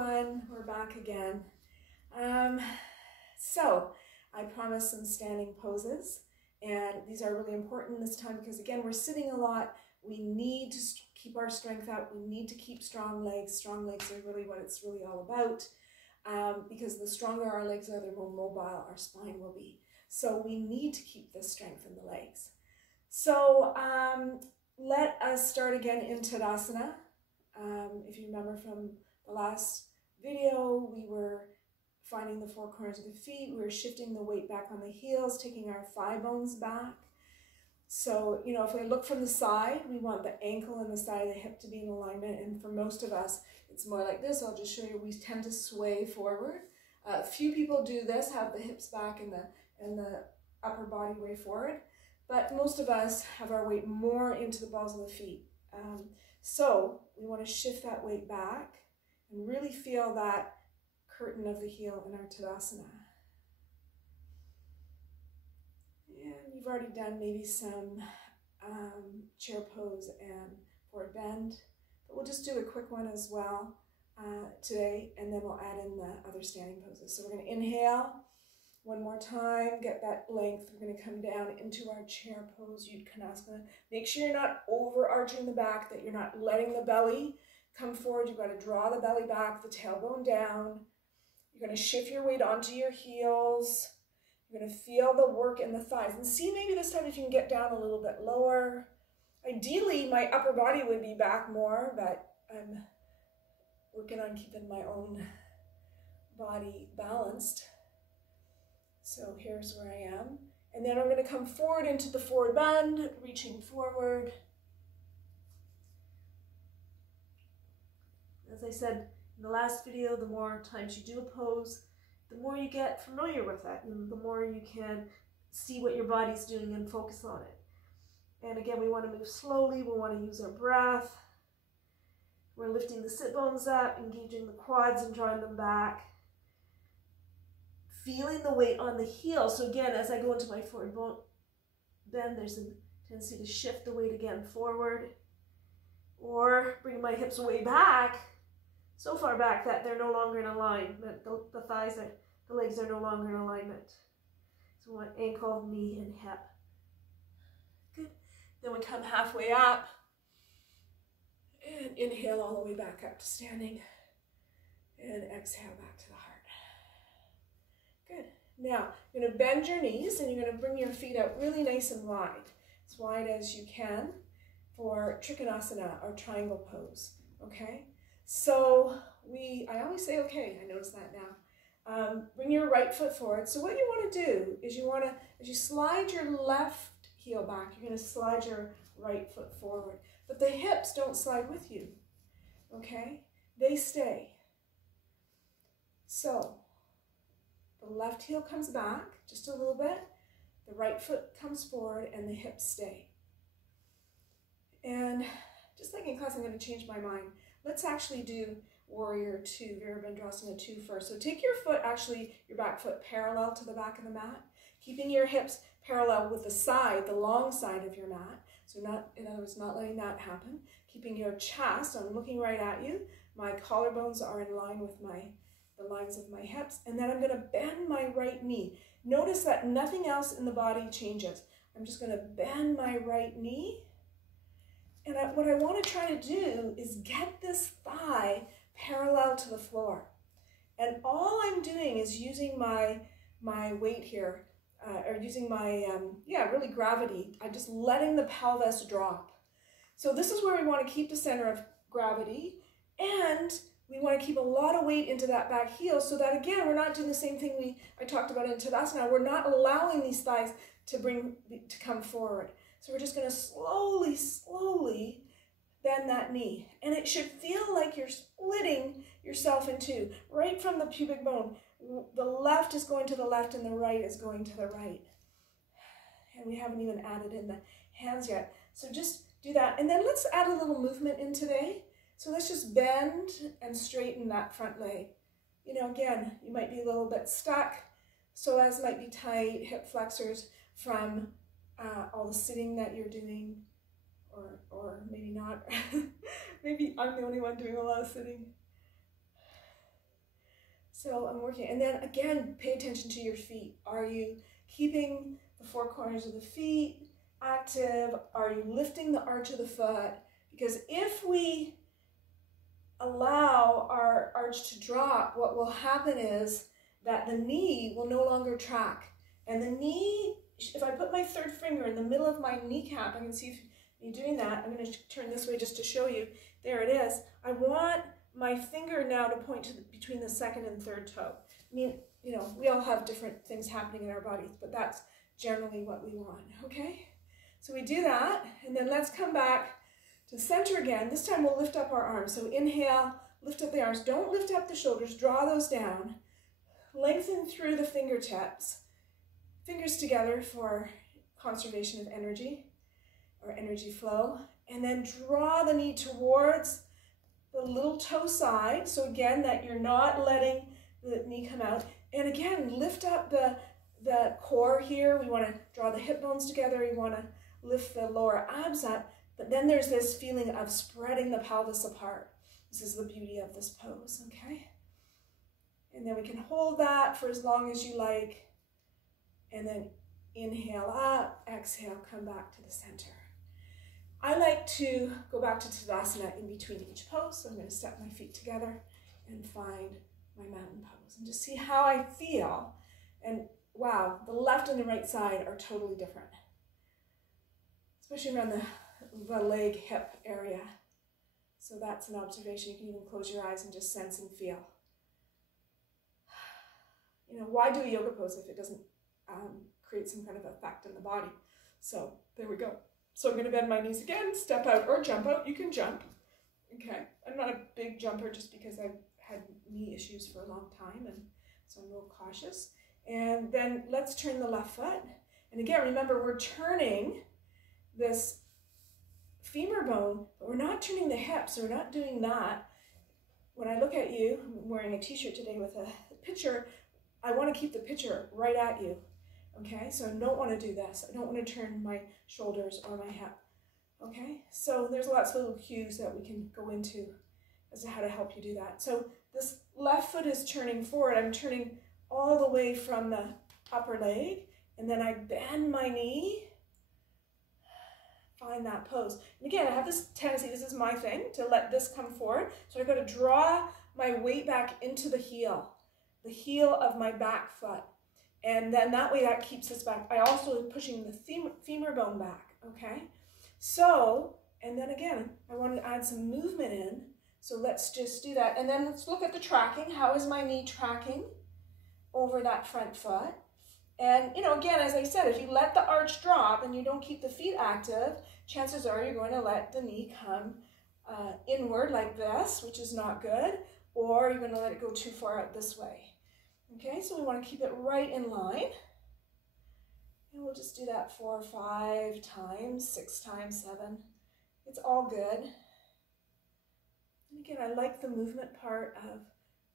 everyone, we're back again. So I promised some standing poses, and these are really important this time because again, we're sitting a lot. We need to keep our strength out. We need to keep strong legs. Strong legs are really what it's really all about, because the stronger our legs are, the more mobile our spine will be. So we need to keep this strength in the legs. So let us start again in Tadasana. If you remember from the last video, we were finding the four corners of the feet. We were shifting the weight back on the heels, taking our thigh bones back. So, you know, if we look from the side, we want the ankle and the side of the hip to be in alignment. And for most of us, it's more like this. I'll just show you. We tend to sway forward. A few people do this, have the hips back and the upper body way forward. But most of us have our weight more into the balls of the feet. So we want to shift that weight back and really feel that curtain of the heel in our Tadasana. And you've already done maybe some chair pose and forward bend, but we'll just do a quick one as well today, and then we'll add in the other standing poses. So we're going to inhale one more time, get that length. We're going to come down into our chair pose, Uttanasana. Make sure you're not overarching the back, that you're not letting the belly come forward. You've got to draw the belly back, the tailbone down. You're going to shift your weight onto your heels. You're going to feel the work in the thighs. And see maybe this time if you can get down a little bit lower. Ideally, my upper body would be back more, but I'm working on keeping my own body balanced. So here's where I am. And then I'm going to come forward into the forward bend, reaching forward. As I said in the last video, the more times you do a pose, the more you get familiar with it, and the more you can see what your body's doing and focus on it. And again, we want to move slowly. We want to use our breath. We're lifting the sit bones up, engaging the quads and drawing them back. Feeling the weight on the heel. So again, as I go into my forward bend, there's a tendency to shift the weight again forward, or bring my hips way back, so far back that they're no longer in alignment. The thighs are, the legs are no longer in alignment. So we want ankle, knee, and hip. Good. Then we come halfway up and inhale all the way back up to standing, and exhale back to the heart. Good. Now, you're going to bend your knees and you're going to bring your feet out really nice and wide, as wide as you can for Trikonasana, or triangle pose, okay? So I always say, okay, I notice that now. Bring your right foot forward. So what you want to do is as you slide your left heel back, you're going to slide your right foot forward. But the hips don't slide with you, okay? They stay. So the left heel comes back just a little bit, the right foot comes forward, and the hips stay. And just like in class, I'm going to change my mind. Let's actually do Warrior 2, Virabhadrasana 2 first. So take your foot, actually your back foot parallel to the back of the mat, keeping your hips parallel with the side, the long side of your mat. So not, in other words, not letting that happen. Keeping your chest, I'm looking right at you. My collarbones are in line with the lines of my hips. And then I'm going to bend my right knee. Notice that nothing else in the body changes. I'm just going to bend my right knee. And what I want to try to do is get this thigh parallel to the floor. And all I'm doing is using my weight here, or using my, really gravity. I'm just letting the pelvis drop. So this is where we want to keep the center of gravity, and we want to keep a lot of weight into that back heel so that, again, we're not doing the same thing I talked about in Tadasana. We're not allowing these thighs to come forward. So we're just going to slowly bend that knee. And it should feel like you're splitting yourself in two, right from the pubic bone. The left is going to the left and the right is going to the right. And we haven't even added in the hands yet. So just do that. And then let's add a little movement in today. So let's just bend and straighten that front leg. You know, again, you might be a little bit stuck. Psoas might be tight, hip flexors from all the sitting that you're doing, or maybe not. Maybe I'm the only one doing a lot of sitting. So I'm working, and then again, pay attention to your feet. Are you keeping the four corners of the feet active? Are you lifting the arch of the foot? Because if we allow our arch to drop, what will happen is that the knee will no longer track. And the knee, if I put my third finger in the middle of my kneecap, I can see if you're doing that. I'm going to turn this way just to show you. There it is. I want my finger now to point to between the second and third toe. I mean, you know, we all have different things happening in our bodies, but that's generally what we want, okay? So we do that, and then let's come back to center again. This time we'll lift up our arms. So inhale, lift up the arms. Don't lift up the shoulders, draw those down. Lengthen through the fingertips. Fingers together for conservation of energy or energy flow. And then draw the knee towards the little toe side. So again, that you're not letting the knee come out. And again, lift up the core here. We want to draw the hip bones together. We want to lift the lower abs up. But then there's this feeling of spreading the pelvis apart. This is the beauty of this pose, okay? And then we can hold that for as long as you like. And then inhale up, exhale, come back to the center. I like to go back to Tadasana in between each pose. So I'm going to step my feet together and find my mountain pose. And just see how I feel. And wow, the left and the right side are totally different. Especially around the leg, hip area. So that's an observation. You can even close your eyes and just sense and feel. You know, why do a yoga pose if it doesn't create some kind of effect in the body? So there we go. So I'm going to bend my knees again, step out or jump out. You can jump. Okay. I'm not a big jumper just because I've had knee issues for a long time, and so I'm a little cautious. And then let's turn the left foot. And again, remember, we're turning this femur bone, but we're not turning the hips, so we're not doing that. When I look at you, I'm wearing a t-shirt today with a picture, I want to keep the picture right at you, okay? So I don't want to do this. I don't want to turn my shoulders or my hip, okay? So there's lots of little cues that we can go into as to how to help you do that. So this left foot is turning forward. I'm turning all the way from the upper leg, and then I bend my knee. Find that pose. And again, I have this tendency, this is my thing, to let this come forward. So I've got to draw my weight back into the heel of my back foot. And then that way that keeps us back. I also am pushing the femur bone back, okay? So, and then again, I want to add some movement in. So let's just do that. And then let's look at the tracking. How is my knee tracking over that front foot? And, you know, again, as I said, if you let the arch drop and you don't keep the feet active, chances are you're going to let the knee come inward like this, which is not good, or you're going to let it go too far out this way. Okay, so we want to keep it right in line. And we'll just do that 4 or 5 times, 6 times, 7. It's all good. And again, I like the movement part of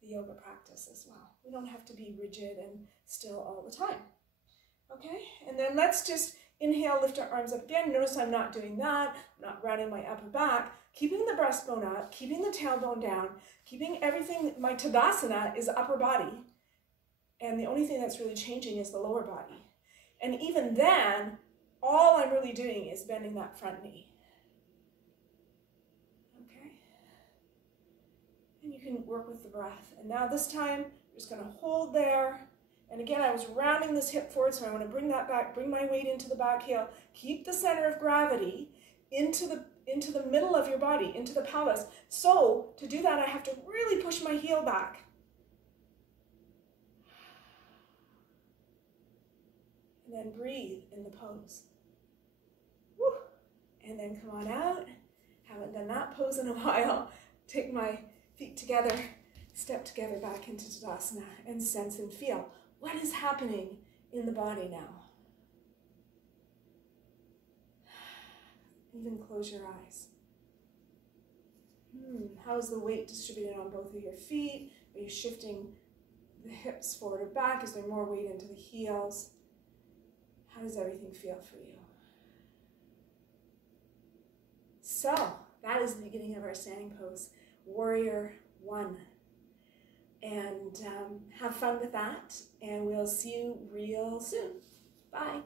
the yoga practice as well. We don't have to be rigid and still all the time. Okay, and then let's just inhale, lift our arms up again. Notice I'm not doing that. I'm not rounding my upper back. Keeping the breastbone up, keeping the tailbone down, keeping everything. My Tadasana is upper body, and the only thing that's really changing is the lower body. And even then, all I'm really doing is bending that front knee. Okay, and you can work with the breath. And now this time, I'm just going to hold there. And again, I was rounding this hip forward, so I want to bring that back, bring my weight into the back heel. Keep the center of gravity into the middle of your body, into the pelvis. So to do that, I have to really push my heel back. And then breathe in the pose. Woo. And then come on out. Haven't done that pose in a while. Take my feet together, step together back into Tadasana, and sense and feel. What is happening in the body now? Even close your eyes. How's the weight distributed on both of your feet? Are you shifting the hips forward or back? Is there more weight into the heels? How does everything feel for you? So, that is the beginning of our standing pose, Warrior 1. and have fun with that. And we'll see you real soon. Bye.